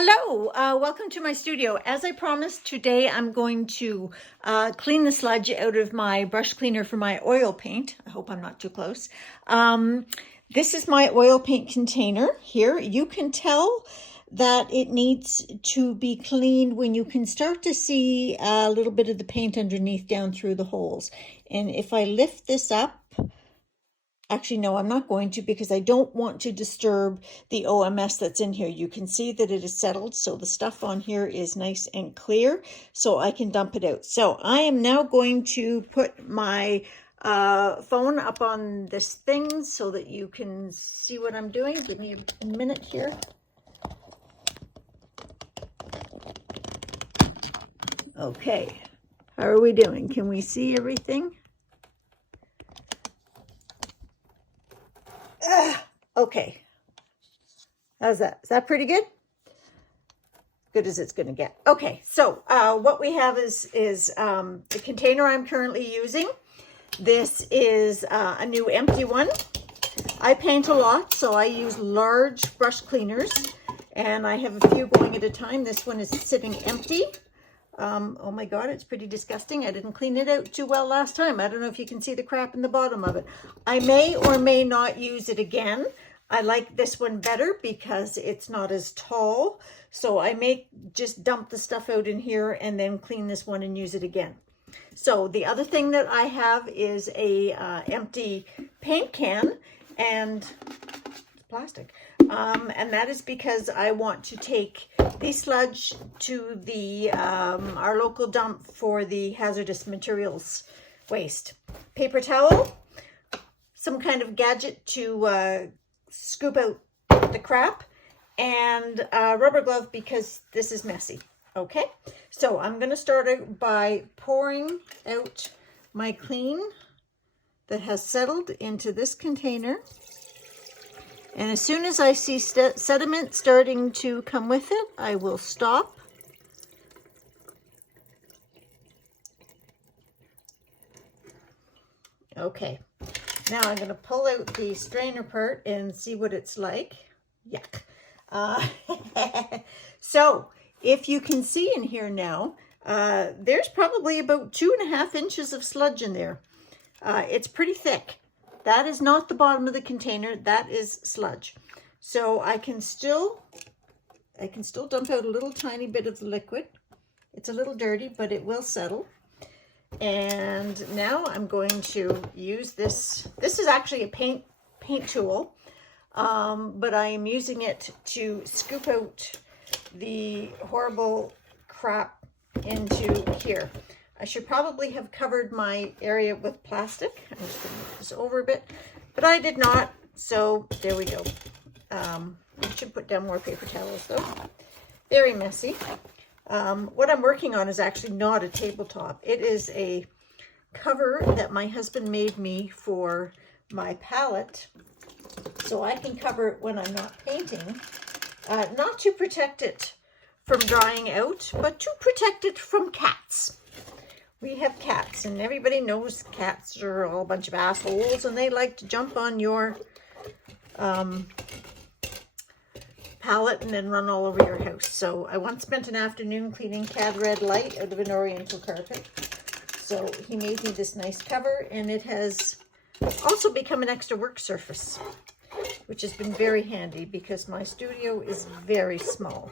Hello, welcome to my studio. As I promised, today I'm going to clean the sludge out of my brush cleaner for my oil paint. I hope I'm not too close. This is my oil paint container here. You can tell that it needs to be cleaned when you can start to see a little bit of the paint underneath down through the holes. And if I lift this up, actually, no, I'm not going to because I don't want to disturb the OMS that's in here. You can see that it is settled, so the stuff on here is nice and clear, so I can dump it out. So I am now going to put my phone up on this thing so that you can see what I'm doing. Give me a minute here. Okay, how are we doing? Can we see everything? Okay, how's that? Is that pretty good? Good as it's going to get. Okay, so what we have is the container I'm currently using. This is a new empty one. I paint a lot, so I use large brush cleaners, and I have a few going at a time. This one is sitting empty. Oh my God, it's pretty disgusting. I didn't clean it out too well last time. I don't know if you can see the crap in the bottom of it. I may or may not use it again. I like this one better because it's not as tall. So I may just dump the stuff out in here and then clean this one and use it again. So the other thing that I have is a empty paint can and plastic. And that is because I want to take the sludge to the our local dump for the hazardous materials waste. Paper towel, some kind of gadget to scoop out the crap, and a rubber glove because this is messy. Okay, so I'm going to start out by pouring out my clean that has settled into this container. And as soon as I see sediment starting to come with it, I will stop. Okay, now I'm going to pull out the strainer part and see what it's like. Yuck. So, if you can see in here now, there's probably about 2.5 inches of sludge in there. It's pretty thick. That is not the bottom of the container, that is sludge. So I can still dump out a little tiny bit of the liquid. It's a little dirty, but it will settle. And now I'm going to use this. This is actually a paint tool, but I am using it to scoop out the horrible crap into here. I should probably have covered my area with plastic. I'm just going to move this over a bit, but I did not, so there we go. I should put down more paper towels though. Very messy. What I'm working on is actually not a tabletop. It is a cover that my husband made me for my palette, so I can cover it when I'm not painting. Not to protect it from drying out, but to protect it from cats. We have cats, and everybody knows cats are all a bunch of assholes, and they like to jump on your palette and then run all over your house. So I once spent an afternoon cleaning cad red light out of an oriental carpet. So he made me this nice cover, and it has also become an extra work surface, which has been very handy because my studio is very small.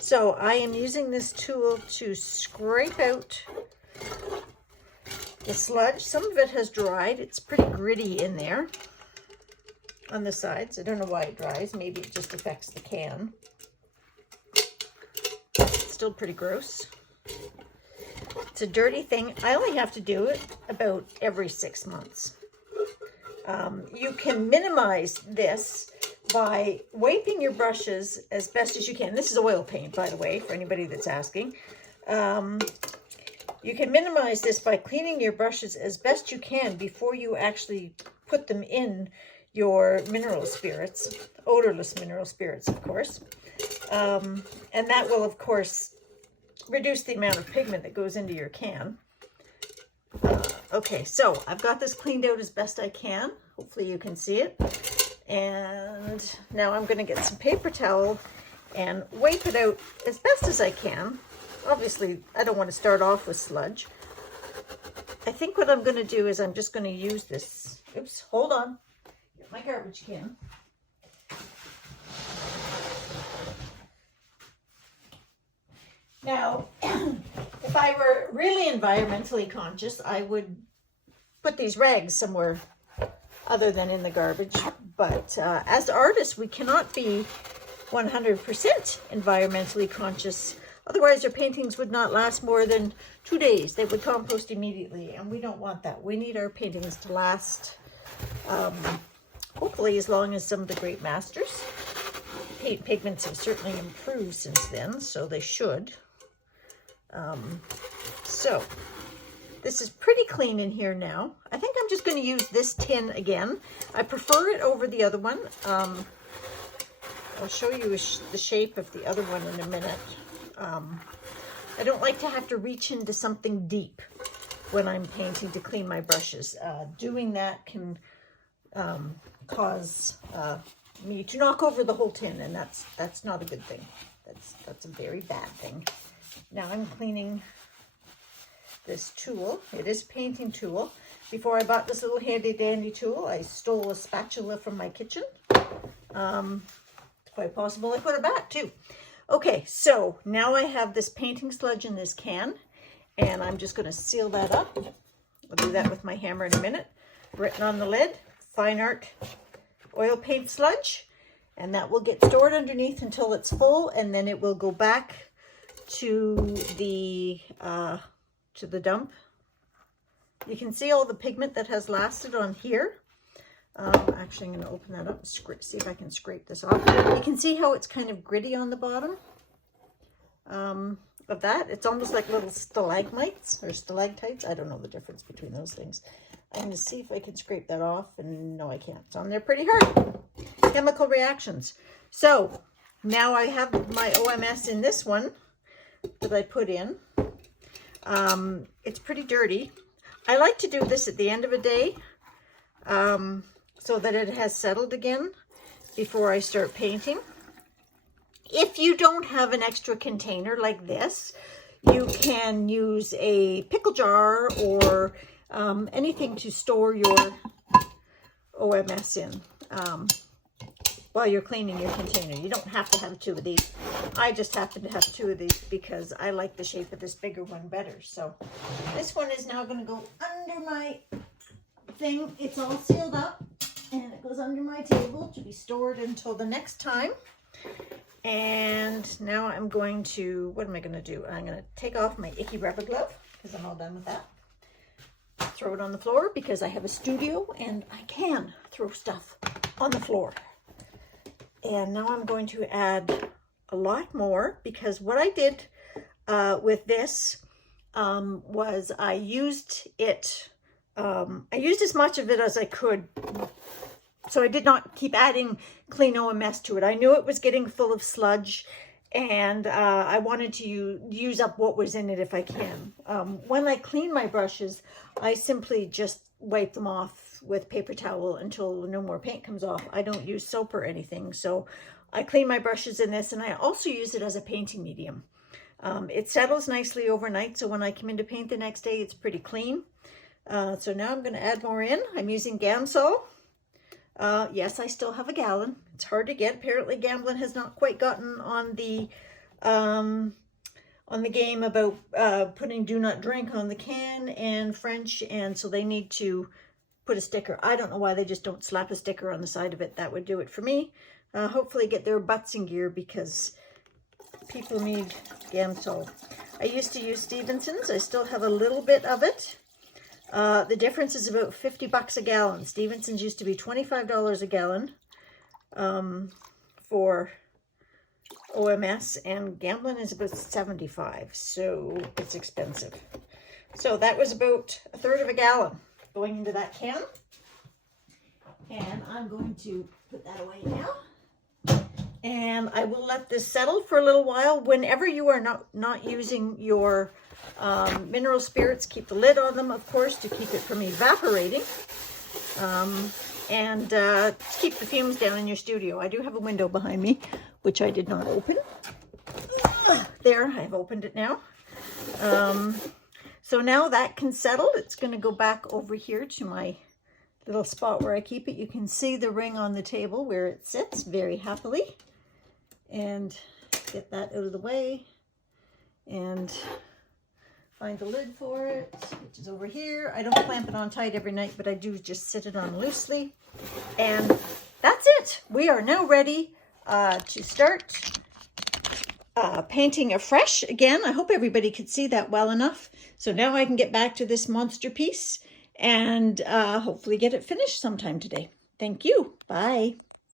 So I am using this tool to scrape out the sludge. Some of it has dried. It's pretty gritty in there on the sides. I don't know why it dries. Maybe it just affects the can. It's still pretty gross. It's a dirty thing. I only have to do it about every 6 months. You can minimize this by wiping your brushes as best as you can. This is oil paint, by the way, for anybody that's asking. You can minimize this by cleaning your brushes as best you can before you actually put them in your mineral spirits, odorless mineral spirits, of course. And that will, of course, reduce the amount of pigment that goes into your can. Okay, so I've got this cleaned out as best I can. Hopefully you can see it. And now I'm going to get some paper towel and wipe it out as best as I can. Obviously, I don't want to start off with sludge. I think what I'm going to do is I'm just going to use this. Oops, hold on. Get my garbage can. Now, if I were really environmentally conscious, I would put these rags somewhere other than in the garbage. But as artists, we cannot be 100% environmentally conscious. Otherwise, our paintings would not last more than 2 days. They would compost immediately, and we don't want that. We need our paintings to last, hopefully, as long as some of the great masters. Paint pigments have certainly improved since then, so they should. So this is pretty clean in here now. I think I'm just going to use this tin again. I prefer it over the other one. I'll show you the shape of the other one in a minute. I don't like to have to reach into something deep when I'm painting to clean my brushes. Doing that can cause me to knock over the whole tin, and that's not a good thing. That's a very bad thing. Now I'm cleaning this tool. It is a painting tool. Before I bought this little handy dandy tool, I stole a spatula from my kitchen. It's quite possible I put it back too. Okay, so now I have this painting sludge in this can, and I'm just going to seal that up. I'll do that with my hammer in a minute. Written on the lid, fine art oil paint sludge, and that will get stored underneath until it's full, and then it will go back to the dump. You can see all the pigment that has lasted on here. Actually, I'm going to open that up and see if I can scrape this off. You can see how it's kind of gritty on the bottom of that. It's almost like little stalagmites or stalactites. I don't know the difference between those things. I'm going to see if I can scrape that off, and no, I can't. It's on there pretty hard. Chemical reactions. So now I have my OMS in this one that I put in. It's pretty dirty. I like to do this at the end of a day so that it has settled again before I start painting. If you don't have an extra container like this, you can use a pickle jar or anything to store your OMS in while you're cleaning your container. You don't have to have 2 of these. I just happen to have 2 of these because I like the shape of this bigger one better. So this one is now going to go under my thing. It's all sealed up, and it goes under my table to be stored until the next time. And now I'm going to, what am I going to do? I'm going to take off my icky rubber glove because I'm all done with that. Throw it on the floor because I have a studio and I can throw stuff on the floor. And now I'm going to add a lot more, because what I did with this was I used it, I used as much of it as I could. So I did not keep adding clean OMS to it. I knew it was getting full of sludge, and I wanted to use up what was in it if I can. When I clean my brushes, I simply just wipe them off with paper towel until no more paint comes off. I don't use soap or anything. So I clean my brushes in this, and I also use it as a painting medium. It settles nicely overnight, so when I come in to paint the next day, it's pretty clean. So now I'm going to add more in. I'm using Gamsol. Yes, I still have a gallon. It's hard to get. Apparently, Gamblin has not quite gotten on the game about putting "Do Not Drink" on the can and French, and so they need to put a sticker. I don't know why they just don't slap a sticker on the side of it. That would do it for me. Hopefully, get their butts in gear, because people need Gamsol. I used to use Stevenson's. I still have a little bit of it. The difference is about $50 a gallon. Stevenson's used to be $25 a gallon for OMS, and Gamblin is about $75, so it's expensive. So that was about 1/3 of a gallon going into that can, and I'm going to put that away now. And I will let this settle for a little while. Whenever you are not using your mineral spirits, keep the lid on them, of course, to keep it from evaporating, and keep the fumes down in your studio. I do have a window behind me, which I did not open. There, I've opened it now. So now that can settle. It's going to go back over here to my little spot where I keep it. You can see the ring on the table where it sits very happily. And get that out of the way. And find the lid for it, which is over here. I don't clamp it on tight every night, but I do just sit it on loosely. And that's it. We are now ready to start painting afresh again. I hope everybody could see that well enough. So now I can get back to this monster piece and hopefully get it finished sometime today. Thank you. Bye.